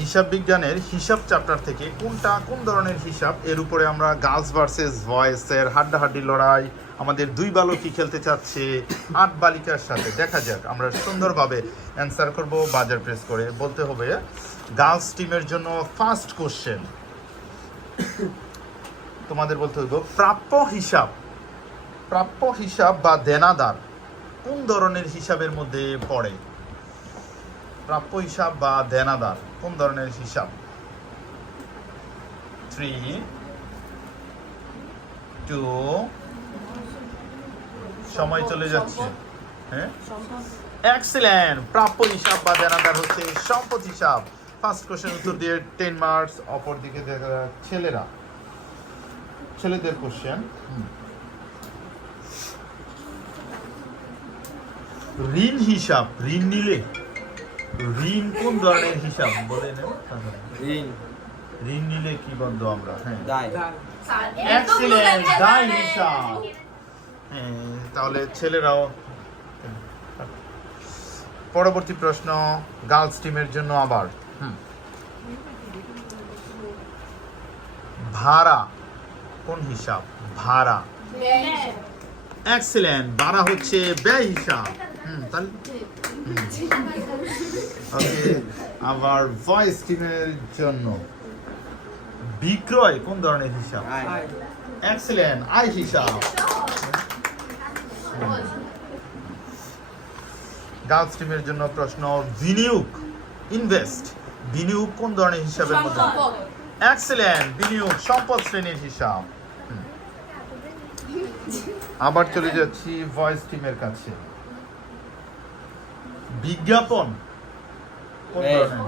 হিসাব বিজ্ঞানের হিসাব চ্যাপ্টার থেকে কোন ধরনের হিসাব, এর উপরে আমরা গার্লস ভার্সেস বয়েজের হাড্ডাহাড্ডি লড়াই, আমাদের দুই বালকই খেলতে চাচ্ছে 8 বালিকার সাথে। দেখা যাক আমরা সুন্দরভাবে অ্যান্সার করব। বাজার প্রেস করে বলতে হবে গার্লস টিমের জন্য ফার্স্ট কোশ্চেন তোমাদের বলতে হবে প্রাপ্য হিসাব বা দেনাদার কোন ধরনের হিসাবের মধ্যে পড়ে? প্রাপ্য হিসাব বা দেনাদার কোন ধরনের হিসাব? 3 2 সময় চলে যাচ্ছে। হ্যাঁ, এক্সিলেন্ট। প্রাপ্য হিসাব বা দেনাদার হচ্ছে সম্পদ হিসাব। ফার্স্ট কোশ্চেন উত্তর দিয়ে 10 মার্কস। অপর দিকে দেখা ছেলেদের কোশ্চেন। ঋণ হিসাব, ঋণ নিলে ঋণ কোন ধরনের হিসাব বলে নেব? ঋণ নিলে কি বন্ধ আমরা? হ্যাঁ, এক্সিলেন্ট, দায় হিসাব। হ্যাঁ, তাহলে ছেলেরাও। পরবর্তী প্রশ্ন গার্লস টিমের জন্য আবার। ভাড়া কোন হিসাব? ভাড়া, এক্সিলেন্ট। ভাড়া হচ্ছে ব্যয় হিসাব। তাহলে ওকে। আবার ভয়েস টিমের জন্য বিক্রয় কোন ধরনের হিসাব? এক্সিলেন্ট, আয় হিসাব। গার্লস টিমের জন্য প্রশ্ন বিনিয়োগ, ইনভেস্ট, বিনিয়োগ কোন ধরনের হিসাবের মধ্যে? এক্সিলেন্ট, বিনিয়োগ সম্পদ শ্রেণীর হিসাব। আবার চলে যাচ্ছি ভয়েস টিমের কাছে। বিজ্ঞাপন কোন ধরনের?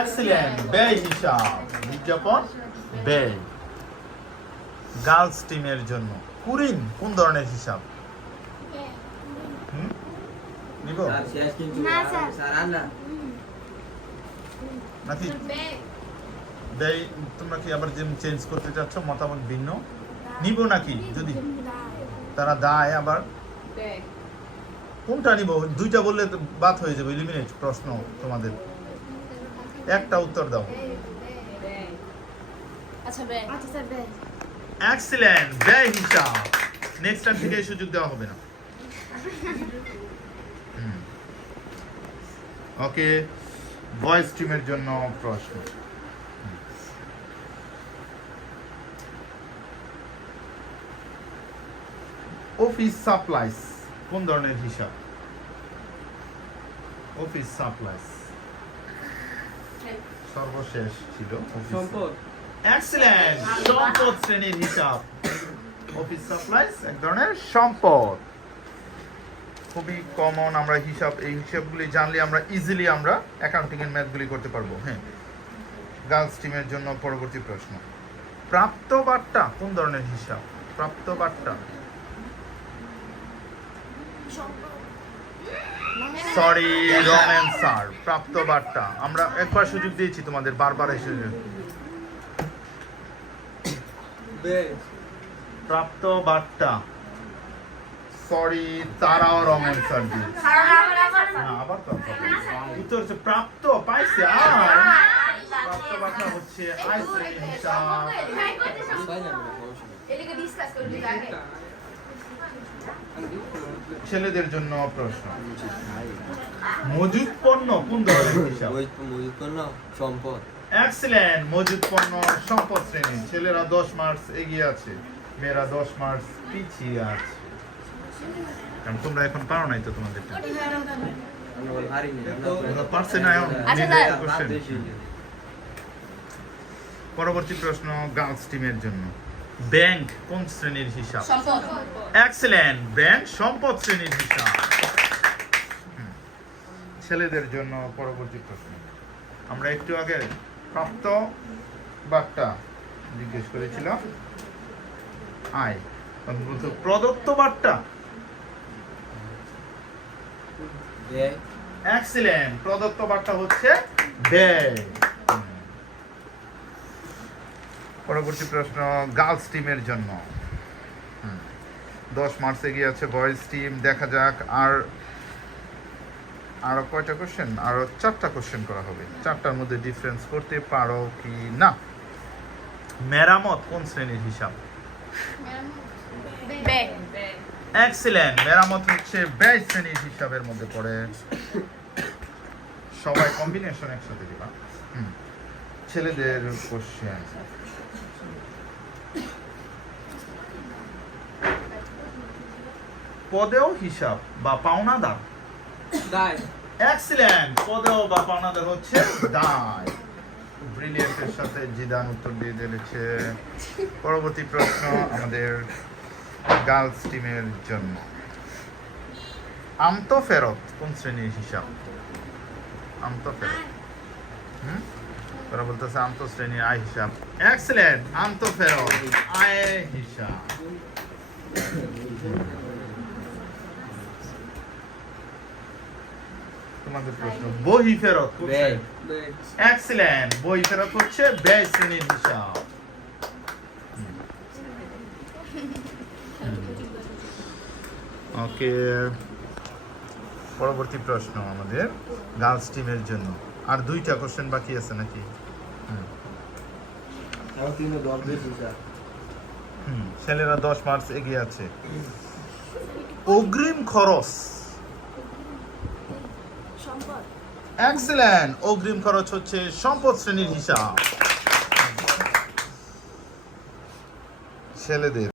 এক্সিলেন্ট, ব্যয় হিসাব। বিজ্ঞাপন, ব্যয়। গার্লস টিমের জন্য কুরিন কোন ধরনের হিসাব? নিব নাকি ব্যয়? তোমরা কি আবার চেঞ্জ করতে চাচ্ছ? মতামত ভিন্ন নিব নাকি? যদি তারা দায় আবার কোনটা নিব? দুইটা বললে তো বাদ হয়ে যাবে, এলিমিনেট প্রশ্ন তোমাদের। একটা উত্তর দাও। এক্সিলেন্ট, ব্যয় হিসাব। নেক্সট টাইম থেকে এই সুযোগ দেওয়া হবে না। ওকে, ভয়েস টিমের জন্য প্রশ্ন। অফিস সাপ্লাইস কোন ধরনের হিসাব? অফিস সাপ্লাইস সর্বশেষ ছিল সম্পদ। এক্সিলেন্ট, সম্পদ শ্রেণীর হিসাব। অফিস সাপ্লাইস এক ধরনের সম্পদ। খুবই কমন। আমরা এই হিসাবগুলি জানলে আমরা ইজিলি আমরা অ্যাকাউন্টিং এর ম্যাথগুলি করতে পারবো। হ্যাঁ, গার্লস টিমের জন্য পরবর্তী প্রশ্ন প্রাপ্ত বার্তা কোন ধরনের হিসাব? প্রাপ্ত বার্তা, সরি, রং অ্যান্সার। প্রাপ্ত বার্তা আমরা একবার সুযোগ দিয়েছি তোমাদের, বারবার এসে। প্রাপ্ত বার্তা, সরি, তারাও রং অ্যান্সার দিয়েছে। আবার তো উত্তর হচ্ছে প্রাপ্ত, পাইছে। প্রাপ্ত বার্তা হচ্ছে আয় শ্রেণীর হিসাব। ছেলেদের জন্য প্রশ্ন মজুদ পণ্য কোন ধরনের হিসাব? মজুদ পণ্য সম্পদ। এক্সিলেন্ট, মজুদ পণ্য সম্পদ শ্রেণী। ছেলেরা 10 মার্কস এগিয়ে আছে, মেয়েরা 10 মার্কস পিছিয়ে আছে। কারণ তোমরা এখন পারো নাই তো, তোমাদের পারছে না। পরবর্তী প্রশ্ন গার্লস টিমের জন্য ব্যাংক কোন শ্রেণীর হিসাব? এক্সিলেন্ট, ব্যাংক সম্পদ শ্রেণীর হিসাব। ছেলেদের জন্য পরবর্তী প্রশ্ন আমরা একটু আগে প্রাপ্ত বার্তা জিজ্ঞেস করেছিলাম, আয়। প্রদত্ত বার্তা, এক্সিলেন্ট, প্রদত্ত বার্তা হচ্ছে ব্যয়। পরবর্তী প্রশ্ন গার্লস টিমের জন্য 10 মার্কস এগিয়ে আছে বয়েজ টিম। দেখা যাক আরো কয়টা কোশ্চেন? আরো 4টা কোশ্চেন করা হবে। 4টার মধ্যে ডিফারেন্স করতে পারো কি না? মেরামত কোন শ্রেণীর হিসাব? এক্সিলেন্ট। মেরামত হচ্ছে ব্যয় শ্রেণীর হিসাবের মধ্যে পড়ে। সবাই কম্বিনেশন একসাথে দিবা। ছেলেদের কোশ্চেন। পদেও হিসাব বা পাওনাদার। দায়। এক্সিলেন্ট। পদেও বা পাওনাদার হচ্ছে দায়। ব্রিলিয়েন্টের সাথে জিদান উত্তর দিয়ে দিয়েছে। পরবর্তী প্রশ্ন আমাদের গার্লস টিমের জন্য। আমতো ফেরত কোন শ্রেণীর হিসাব? আমতো ফেরত। ওরা বলতেছে আমতো শ্রেণীর আয় হিসাব। এক্সিলেন্ট। আমতো ফেরত আয় হিসাব। তোমাদের প্রশ্ন। বহি ফেরত কোন ব্যয়। শ্রেণী? এক্সিলেন্ট। বই ফেরত হচ্ছে ব্যয় শ্রেণীর হিসাব। ওকে, পরবর্তী প্রশ্ন আমাদের গার্লস টিমের জন্য। আর 2টা কোশ্চেন বাকি আছে নাকি? ছেলেরা 10 মার্কস এগিয়ে আছে। অগ্রিম খরচ। এক্সিলেন্ট। অগ্রিম খরচ হচ্ছে সম্পদ শ্রেণীর হিসাব। ছেলেদের